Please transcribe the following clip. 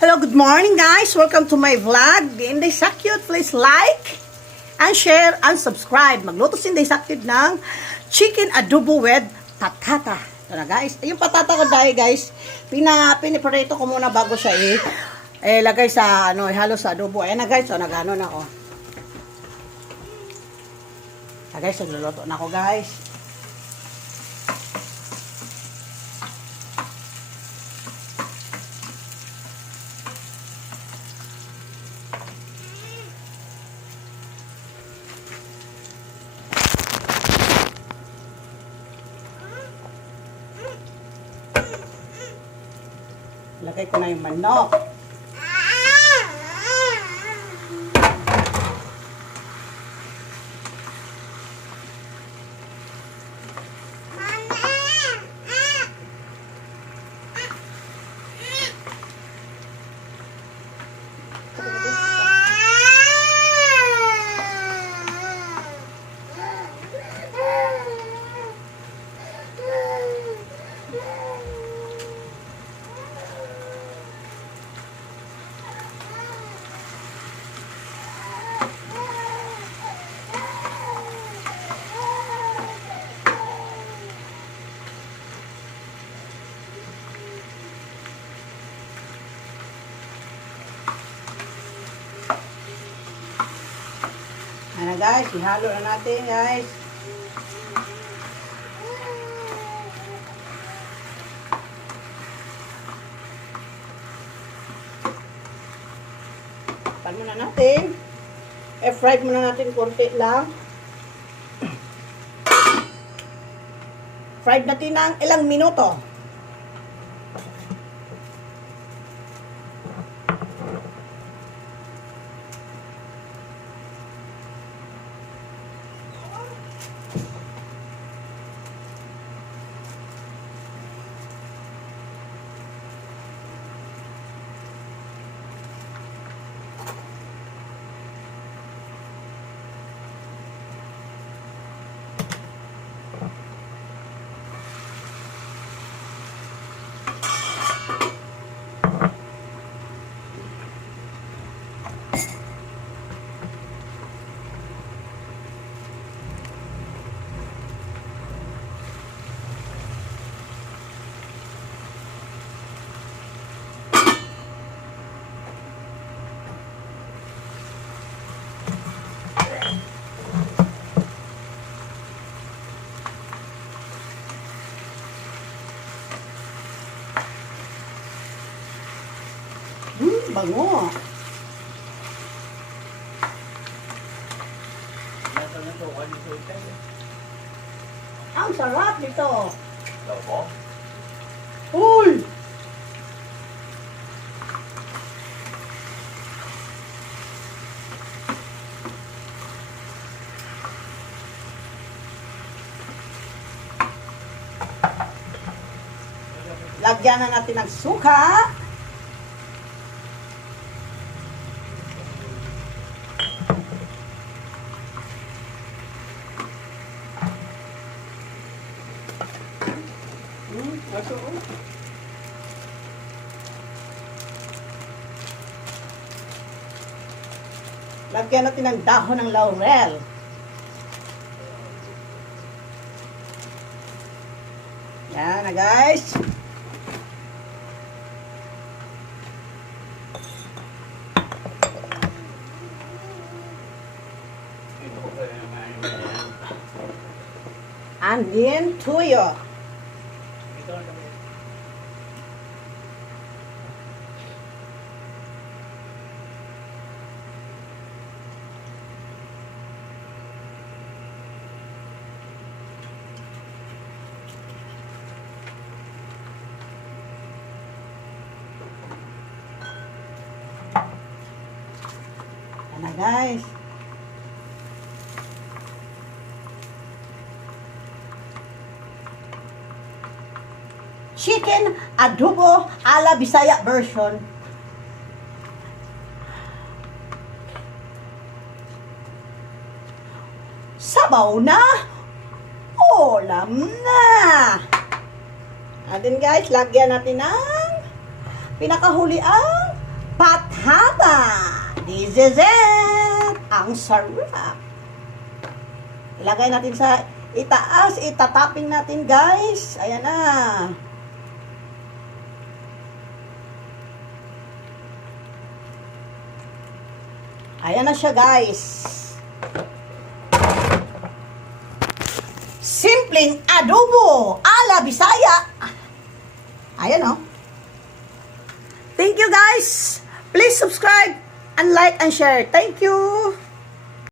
Hello, good morning guys! Welcome to my vlog, the Indysakyud. Please like and share and subscribe. Magluto si Indysakyud ng chicken adobo with patata. Ito na guys. Yung patata ko dahil guys, pinipreto ko muna bago siya lagay sa ihalo sa adobo. Ayan na guys, so nagano na ako. Guys, nagluluto na ako guys. Lagay ko na yung manok. Ano guys, ihalo na natin guys. Pan muna natin. I-fried muna natin konti lang. Fried natin ng ilang minuto. Bango. Ang sarap nito. Uy! Lagyan na natin ng suka. Lagyan natin ng dahon ng laurel. Yan na guys. And then tuyo. Yan na guys. Chicken adobo ala Bisaya version. Sabaw na, ulam na. Atin guys, lagyan natin ng pinakahuli ang patata. This is it. Ang sarap. Ilagay natin sa itaas. Itatapping natin, guys. Ayan na. Ayan na siya, guys. Simpleng adobo ala Bisaya. Ayan, oh. Thank you, guys. Please subscribe and like and share. Thank you.